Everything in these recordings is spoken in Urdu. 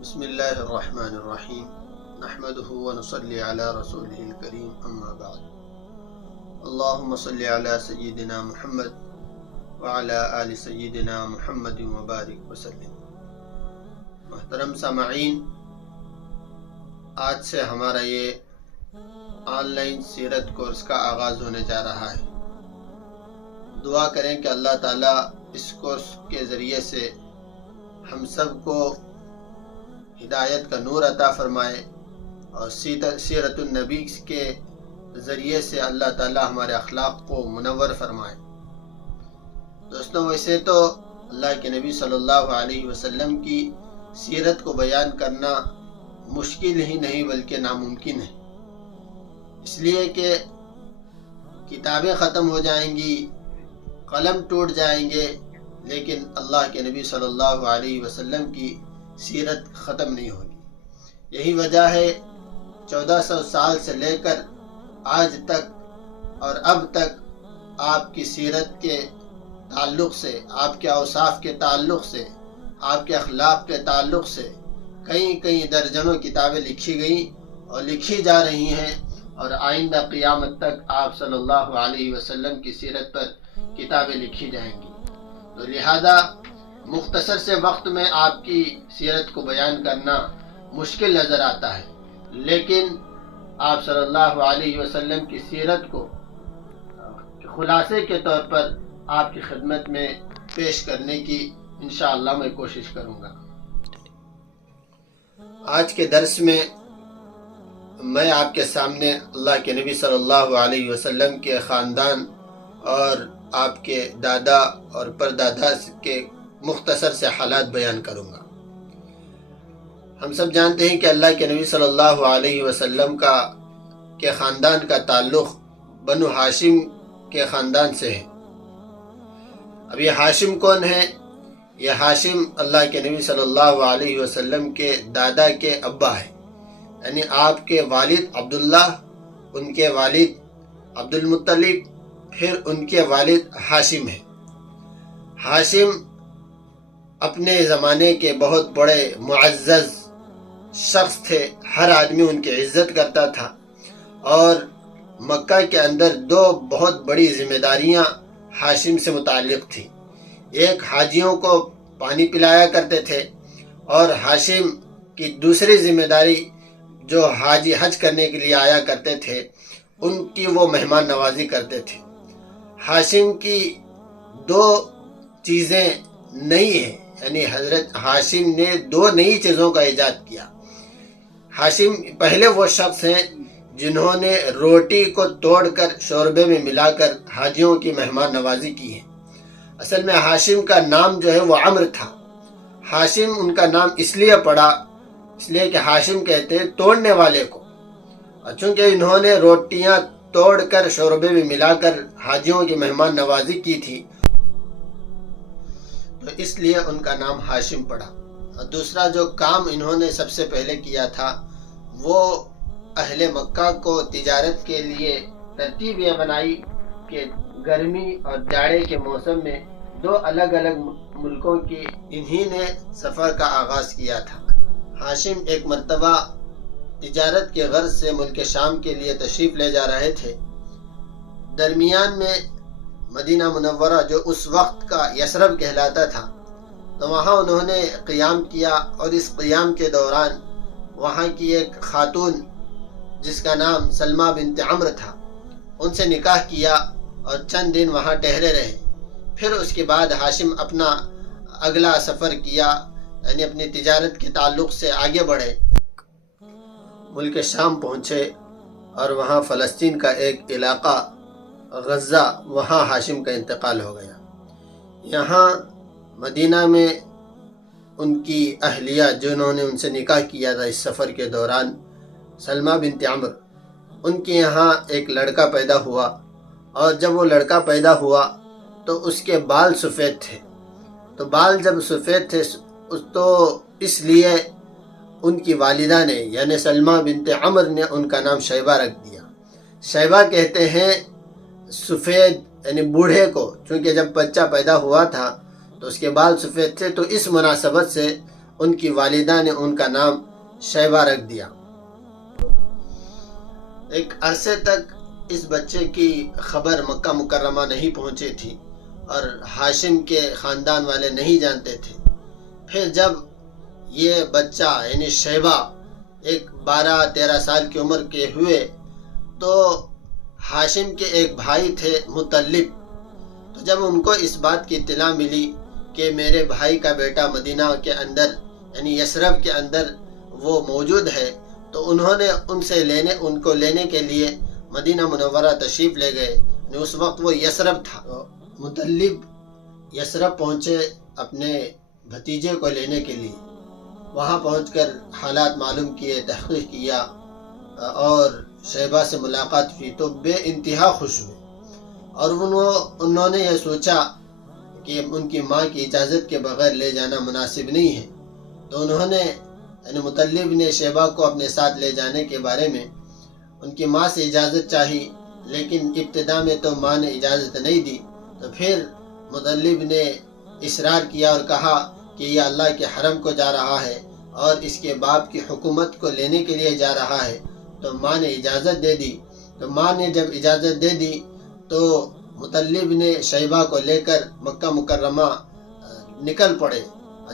بسم اللہ الرحمن الرحیم نحمده ونصلی علی رسوله الکریم اما بعد اللہم صلی علی سیدنا محمد وعلی آل سیدنا محمد وبارک وسلم۔ محترم سامعین، آج سے ہمارا یہ آن لائن سیرت کورس کا آغاز ہونے جا رہا ہے۔ دعا کریں کہ اللہ تعالیٰ اس کورس کے ذریعے سے ہم سب کو ہدایت کا نور عطا فرمائے اور سیرت النبی کے ذریعے سے اللہ تعالیٰ ہمارے اخلاق کو منور فرمائے۔ دوستوں، ویسے تو اللہ کے نبی صلی اللہ علیہ وسلم کی سیرت کو بیان کرنا مشکل ہی نہیں بلکہ ناممکن ہے، اس لیے کہ کتابیں ختم ہو جائیں گی، قلم ٹوٹ جائیں گے، لیکن اللہ کے نبی صلی اللہ علیہ وسلم کی سیرت ختم نہیں ہوگی۔ یہی وجہ ہے 1400 سال سے لے کر آج تک اور اب تک آپ کی سیرت کے تعلق سے، آپ کے اوصاف کے تعلق سے، آپ کے اخلاق کے تعلق سے کئی درجنوں کتابیں لکھی گئیں اور لکھی جا رہی ہیں، اور آئندہ قیامت تک آپ صلی اللہ علیہ وسلم کی سیرت پر کتابیں لکھی جائیں گی۔ تو لہذا مختصر سے وقت میں آپ کی سیرت کو بیان کرنا مشکل نظر آتا ہے، لیکن آپ صلی اللہ علیہ وسلم کی سیرت کو خلاصے کے طور پر آپ کی خدمت میں پیش کرنے کی انشاءاللہ میں کوشش کروں گا۔ آج کے درس میں میں آپ کے سامنے اللہ کے نبی صلی اللہ علیہ وسلم کے خاندان اور آپ کے دادا اور پردادا کے مختصر سے حالات بیان کروں گا۔ ہم سب جانتے ہیں کہ اللہ کے نبی صلی اللہ علیہ وسلم کے خاندان کا تعلق بنو ہاشم کے خاندان سے ہے۔ اب یہ ہاشم کون ہے؟ یہ ہاشم اللہ کے نبی صلی اللہ علیہ وسلم کے دادا کے ابا ہے، یعنی آپ کے والد عبداللہ، ان کے والد عبد المطلب، پھر ان کے والد ہاشم ہیں۔ ہاشم اپنے زمانے کے بہت بڑے معزز شخص تھے، ہر آدمی ان کی عزت کرتا تھا، اور مکہ کے اندر دو بہت بڑی ذمہ داریاں ہاشم سے متعلق تھیں۔ ایک حاجیوں کو پانی پلایا کرتے تھے، اور ہاشم کی دوسری ذمہ داری جو حاجی حج کرنے کے لیے آیا کرتے تھے ان کی وہ مہمان نوازی کرتے تھے۔ ہاشم کی دو چیزیں نئی ہیں، یعنی حضرت ہاشم نے دو نئی چیزوں کا ایجاد کیا۔ ہاشم پہلے وہ شخص ہیں جنہوں نے روٹی کو توڑ کر شوربے میں ملا کر حاجیوں کی مہمان نوازی کی ہے۔ اصل میں ہاشم کا نام جو ہے وہ عمرو تھا۔ ہاشم ان کا نام اس لیے پڑا اس لیے کہ ہاشم کہتے ہیں توڑنے والے کو، اور چونکہ انہوں نے روٹیاں توڑ کر شوربے میں ملا کر حاجیوں کی مہمان نوازی کی تھی تو اس لیے ان کا نام ہاشم پڑا۔ اور دوسرا جو کام انہوں نے سب سے پہلے کیا تھا وہ اہل مکہ کو تجارت کے لیے ترتیب یہ بنائی کہ گرمی اور جاڑے کے موسم میں دو الگ الگ ملکوں کی انہی نے سفر کا آغاز کیا تھا۔ ہاشم ایک مرتبہ تجارت کے غرض سے ملک شام کے لیے تشریف لے جا رہے تھے۔ درمیان میں مدینہ منورہ جو اس وقت کا یثرب کہلاتا تھا، تو وہاں انہوں نے قیام کیا، اور اس قیام کے دوران وہاں کی ایک خاتون جس کا نام سلمہ بنت عمرو تھا، ان سے نکاح کیا اور چند دن وہاں ٹھہرے رہے۔ پھر اس کے بعد ہاشم اپنا اگلا سفر کیا، یعنی اپنی تجارت کے تعلق سے آگے بڑھے، ملک شام پہنچے، اور وہاں فلسطین کا ایک علاقہ غزہ، وہاں ہاشم کا انتقال ہو گیا۔ یہاں مدینہ میں ان کی اہلیہ جنہوں نے ان سے نکاح کیا تھا اس سفر کے دوران، سلمہ بنت عمرو، ان کے یہاں ایک لڑکا پیدا ہوا، اور جب وہ لڑکا پیدا ہوا تو اس کے بال سفید تھے۔ تو بال جب سفید تھے تو اس لیے ان کی والدہ نے یعنی سلمہ بنت عمرو نے ان کا نام شیبہ رکھ دیا۔ شیبہ کہتے ہیں سفید یعنی بوڑھے کو، چونکہ جب بچہ پیدا ہوا تھا تو اس کے بال سفید تھے، تو اس مناسبت سے ان کی والدہ نے ان کا نام شیبہ رکھ دیا۔ ایک عرصے تک اس بچے کی خبر مکہ مکرمہ نہیں پہنچی تھی اور ہاشم کے خاندان والے نہیں جانتے تھے۔ پھر جب یہ بچہ یعنی شیبہ ایک 12-13 سال کی عمر کے ہوئے تو ہاشم کے ایک بھائی تھے مطلب، تو جب ان کو اس بات کی اطلاع ملی کہ میرے بھائی کا بیٹا مدینہ کے اندر یعنی یثرب کے اندر وہ موجود ہے، تو انہوں نے ان کو لینے کے لیے مدینہ منورہ تشریف لے گئے۔ یعنی اس وقت وہ یثرب تھا۔ مطلب یثرب پہنچے اپنے بھتیجے کو لینے کے لیے۔ وہاں پہنچ کر حالات معلوم کیے، تحقیق کیا اور شیبہ سے ملاقات کی تو بے انتہا خوش ہوئے، اور انہوں نے یہ سوچا کہ ان کی ماں کی اجازت کے بغیر لے جانا مناسب نہیں ہے، تو انہوں نے یعنی مطلب نے شیبہ کو اپنے ساتھ لے جانے کے بارے میں ان کی ماں سے اجازت چاہی، لیکن ابتدا میں تو ماں نے اجازت نہیں دی۔ تو پھر مطلب نے اصرار کیا اور کہا کہ یہ اللہ کے حرم کو جا رہا ہے اور اس کے باپ کی حکومت کو لینے کے لیے جا رہا ہے، تو ماں نے اجازت دے دی۔ تو ماں نے جب اجازت دے دی تو مطلب نے شیبہ کو لے کر مکہ مکرمہ نکل پڑے۔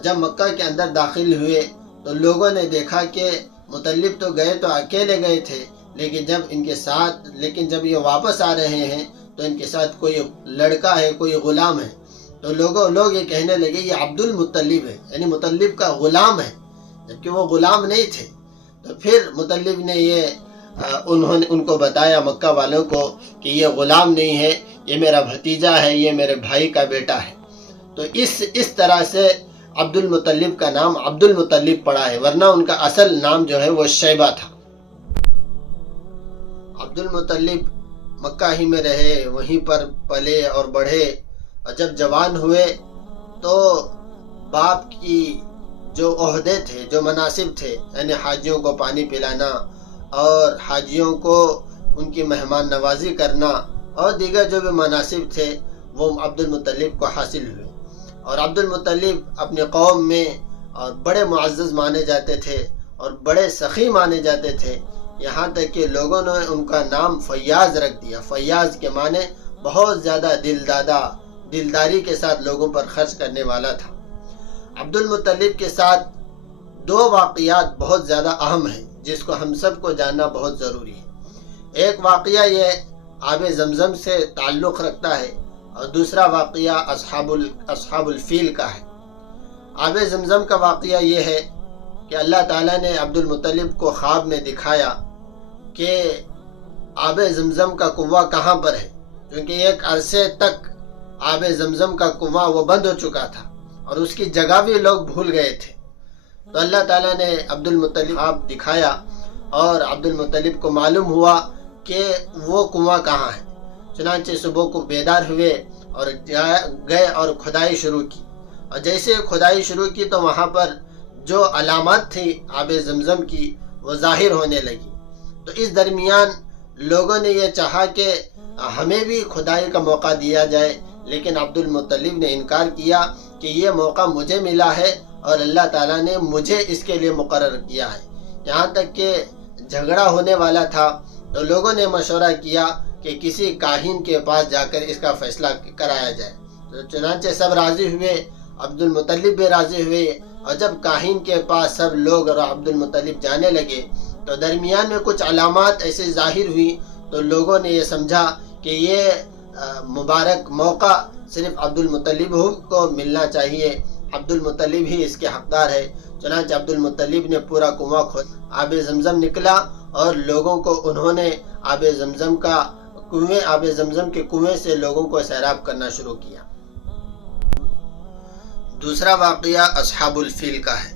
جب مکہ کے اندر داخل ہوئے تو لوگوں نے دیکھا کہ مطلب تو گئے تو اکیلے گئے تھے، لیکن جب یہ واپس آ رہے ہیں تو ان کے ساتھ کوئی لڑکا ہے، کوئی غلام ہے، تو لوگ یہ کہنے لگے یہ عبد المطلب ہے، یعنی مطلب کا غلام ہے، جبکہ وہ غلام نہیں تھے۔ تو پھر مطلب نے انہوں نے ان کو بتایا مکہ والوں کو کہ یہ غلام نہیں ہے، یہ میرا بھتیجا ہے، یہ میرے بھائی کا بیٹا ہے۔ تو اس طرح سے عبد المطلب کا نام عبد المطلب پڑا ہے، ورنہ ان کا اصل نام جو ہے وہ شیبہ تھا۔ عبد المطلب مکہ ہی میں رہے، وہیں پر پلے اور بڑھے، اور جب جوان ہوئے تو باپ کی جو عہدے تھے، جو مناصب تھے، یعنی حاجیوں کو پانی پلانا اور حاجیوں کو ان کی مہمان نوازی کرنا اور دیگر جو بھی مناصب تھے، وہ عبد المطلب کو حاصل ہوئے۔ اور عبد المطلب اپنی قوم میں اور بڑے معزز مانے جاتے تھے اور بڑے سخی مانے جاتے تھے، یہاں تک کہ لوگوں نے ان کا نام فیاض رکھ دیا۔ فیاض کے معنی بہت زیادہ دلداری کے ساتھ لوگوں پر خرچ کرنے والا تھا۔ عبد المطلب کے ساتھ 2 واقعات بہت زیادہ اہم ہیں جس کو ہم سب کو جاننا بہت ضروری ہے۔ ایک واقعہ یہ آب زمزم سے تعلق رکھتا ہے اور دوسرا واقعہ اصحاب الفیل کا ہے۔ آب زمزم کا واقعہ یہ ہے کہ اللہ تعالیٰ نے عبد المطلب کو خواب میں دکھایا کہ آب زمزم کا کنواں کہاں پر ہے، کیونکہ ایک عرصے تک آب زمزم کا کنواں وہ بند ہو چکا تھا اور اس کی جگہ بھی لوگ بھول گئے تھے۔ تو اللہ تعالیٰ نے عبد المطلب خواب دکھایا اور عبد المطلب کو معلوم ہوا کہ وہ کنواں کہاں ہے۔ چنانچہ صبح کو بیدار ہوئے اور گئے اور کھدائی شروع کی، اور جیسے کھدائی شروع کی تو وہاں پر جو علامات تھی آب زمزم کی وہ ظاہر ہونے لگی۔ تو اس درمیان لوگوں نے یہ چاہا کہ ہمیں بھی کھدائی کا موقع دیا جائے، لیکن عبد المطلب نے انکار کیا کہ یہ موقع مجھے ملا ہے اور اللہ تعالیٰ نے مجھے اس کے لیے مقرر کیا ہے۔ یہاں تک کہ جھگڑا ہونے والا تھا تو لوگوں نے مشورہ کیا کہ کسی کاہن کے پاس جا کر اس کا فیصلہ کرایا جائے۔ تو چنانچہ سب راضی ہوئے، عبد المطلب بھی راضی ہوئے، اور جب کاہن کے پاس سب لوگ اور عبد المطلب جانے لگے تو درمیان میں کچھ علامات ایسے ظاہر ہوئی، تو لوگوں نے یہ سمجھا کہ یہ مبارک موقع صرف عبد المطلب کو ملنا چاہیے، عبد المطلب ہی اس کے حقدار ہے۔ چنانچہ عبد المطلب نے پورا کنواں کھود آب زمزم نکلا اور لوگوں کو انہوں نے آب زمزم کے کنویں سے لوگوں کو سیراب کرنا شروع کیا۔ دوسرا واقعہ اصحاب الفیل کا ہے۔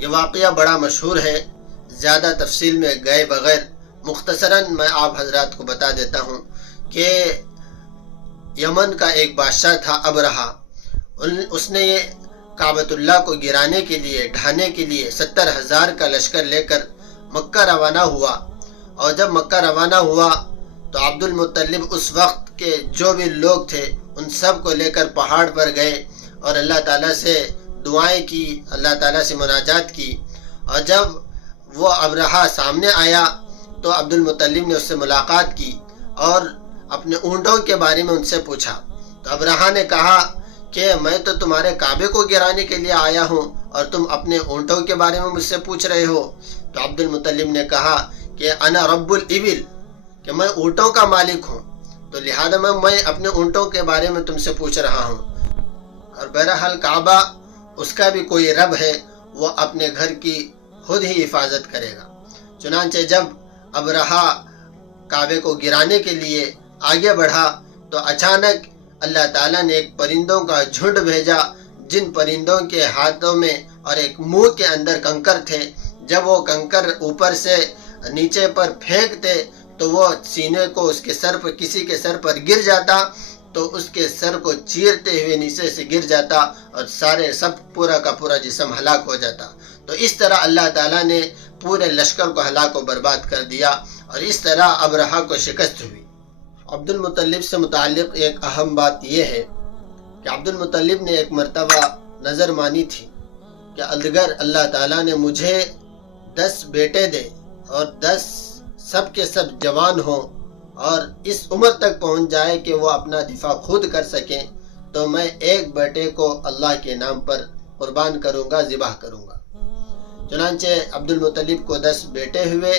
یہ واقعہ بڑا مشہور ہے، زیادہ تفصیل میں گئے بغیر مختصراً میں آپ حضرات کو بتا دیتا ہوں کہ یمن کا ایک بادشاہ تھا ابرہا۔ اس نے یہ کعبۃ اللہ کو گرانے کے لیے، ڈھانے کے لیے 70,000 کا لشکر لے کر مکہ روانہ ہوا، اور جب مکہ روانہ ہوا تو عبد المطلب اس وقت کے جو بھی لوگ تھے ان سب کو لے کر پہاڑ پر گئے اور اللہ تعالیٰ سے دعائیں کی، اللہ تعالیٰ سے مناجات کی، اور جب وہ ابرہہ سامنے آیا تو عبد المطلب نے اس سے ملاقات کی اور اپنے اونٹوں کے بارے میں ان سے پوچھا۔ تو ابرہہ نے کہا کہ میں تو تمہارے کعبے کو گرانے کے لیے آیا ہوں اور تم اپنے اونٹوں کے بارے میں مجھ سے پوچھ رہے ہو۔ تو عبد المطلب نے کہا کہ انا رب الابل، کہ میں اونٹوں کا مالک ہوں، تو لہذا میں اپنے اونٹوں کے بارے میں تم سے پوچھ رہا ہوں، اور بہرحال کعبہ اس کا بھی کوئی رب ہے، وہ اپنے گھر کی خود ہی حفاظت کرے گا۔ چنانچہ جب ابرہہ کعبے کو گرانے کے لیے آگے بڑھا تو اچانک اللہ تعالیٰ نے ایک پرندوں کا جھنڈ بھیجا، جن پرندوں کے ہاتھوں میں اور ایک منہ کے اندر کنکر تھے۔ جب وہ کنکر اوپر سے نیچے پر پھینکتے تو وہ سینے کو اس کے سر پر، کسی کے سر پر گر جاتا تو اس کے سر کو چیرتے ہوئے نیچے سے گر جاتا اور سب پورا کا پورا جسم ہلاک ہو جاتا۔ تو اس طرح اللہ تعالیٰ نے پورے لشکر کو ہلاک و برباد کر دیا، اور اس طرح ابرہہ کو شکست ہوئی۔ عبد المطلب سے متعلق ایک اہم بات یہ ہے کہ عبد المطلب نے ایک مرتبہ نظر مانی تھی کہ اگر اللہ تعالیٰ نے مجھے 10 بیٹے دے اور 10 سب کے سب جوان ہوں اور اس عمر تک پہنچ جائے کہ وہ اپنا دفاع خود کر سکیں، تو میں ایک بیٹے کو اللہ کے نام پر قربان کروں گا، ذبح کروں گا۔ چنانچہ عبد المطلب کو 10 بیٹے ہوئے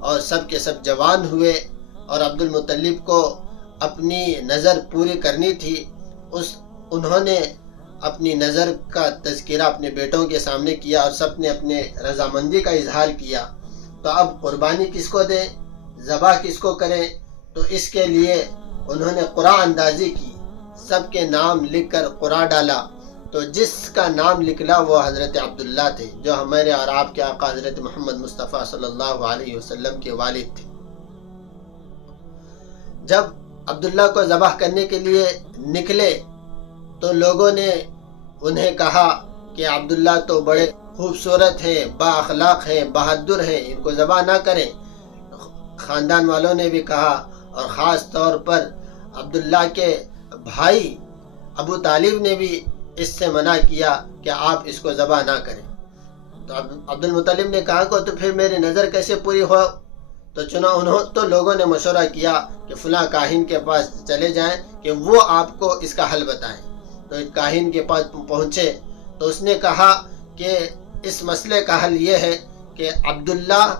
اور سب کے سب جوان ہوئے، اور عبد المطلب کو اپنی نظر پوری کرنی تھی۔ انہوں نے اپنی نظر کا تذکرہ اپنے بیٹوں کے سامنے کیا اور سب نے اپنے رضامندی کا اظہار کیا۔ تو اب قربانی کس کو دیں، ذبح کس کو کریں؟ تو اس کے لیے انہوں نے قرعہ اندازی کی، سب کے نام لکھ کر قرعہ ڈالا۔ تو جس کا نام نکلا وہ حضرت عبداللہ تھے، جو ہمارے اور آپ کے آقا حضرت محمد مصطفیٰ صلی اللہ علیہ وسلم کے والد تھے۔ جب عبداللہ کو ذبح کرنے کے لیے نکلے تو لوگوں نے انہیں کہا کہ عبداللہ تو بڑے خوبصورت ہیں، با اخلاق ہیں، بہادر ہیں، ان کو ذبح نہ کریں۔ خاندان والوں نے بھی کہا، اور خاص طور پر عبداللہ کے بھائی ابو طالب نے بھی اس سے منع کیا کہ آپ اس کو ذبح نہ کریں۔ تو عبد المطلب نے کہا کہ تو پھر میری نظر کیسے پوری ہو؟ تو لوگوں نے مشورہ کیا کہ فلاں کاہن کے پاس چلے جائیں کہ وہ آپ کو اس کا حل بتائیں۔ تو ایک کاہن کے پاس پہنچے تو اس نے کہا کہ اس مسئلے کا حل یہ ہے کہ عبداللہ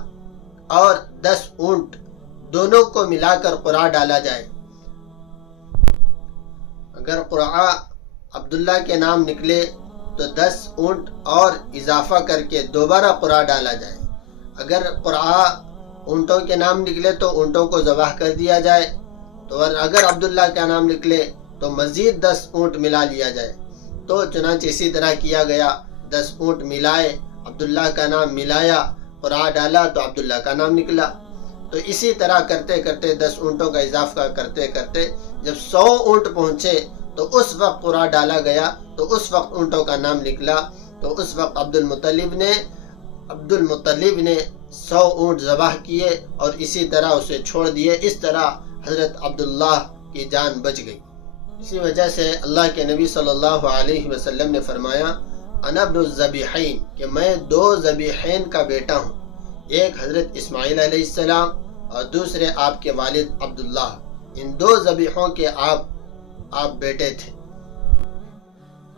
اور 10 اونٹ دونوں کو ملا کر قرعہ ڈالا جائے۔ اگر قرعہ عبداللہ کے نام نکلے تو 10 اونٹ اور اضافہ کر کے دوبارہ قرعہ ڈالا جائے۔ اگر قرعہ اونٹوں کے نام نکلے تو اونٹوں کو ذبح کر دیا جائے، تو اگر عبداللہ کا نام نکلے تو مزید 10 اونٹ ملا لیا جائے۔ تو چنانچہ اسی طرح کیا گیا، 10 اونٹ ملائے، عبداللہ کا نام ملایا، قرعہ ڈالا تو عبداللہ کا نام نکلا۔ تو اسی طرح کرتے کرتے 10 اونٹوں کا اضافہ کرتے کرتے جب 100 اونٹ پہنچے تو اس وقت قرعہ ڈالا گیا، تو اس وقت اونٹوں کا نام نکلا۔ تو اس وقت عبد المطلب نے 100 اونٹ ذبح کیے اور اسی طرح اسے چھوڑ دیے۔ اس طرح حضرت عبداللہ کی جان بچ گئی۔ اسی وجہ سے اللہ کے نبی صلی اللہ علیہ وسلم نے فرمایا، انا ابن الذبیحین، کہ میں 2 ذبیحین کا بیٹا ہوں، ایک حضرت اسماعیل علیہ السلام اور دوسرے آپ کے والد عبداللہ۔ ان 2 ذبیحوں کے آپ بیٹے تھے۔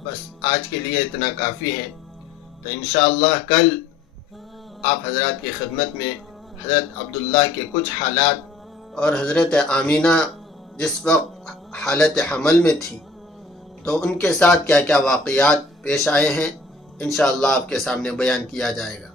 بس آج کے لیے اتنا کافی ہے، تو انشاءاللہ کل آپ حضرات کی خدمت میں حضرت عبداللہ کے کچھ حالات اور حضرت آمینہ جس وقت حالت حمل میں تھی تو ان کے ساتھ کیا کیا واقعات پیش آئے ہیں انشاءاللہ آپ کے سامنے بیان کیا جائے گا۔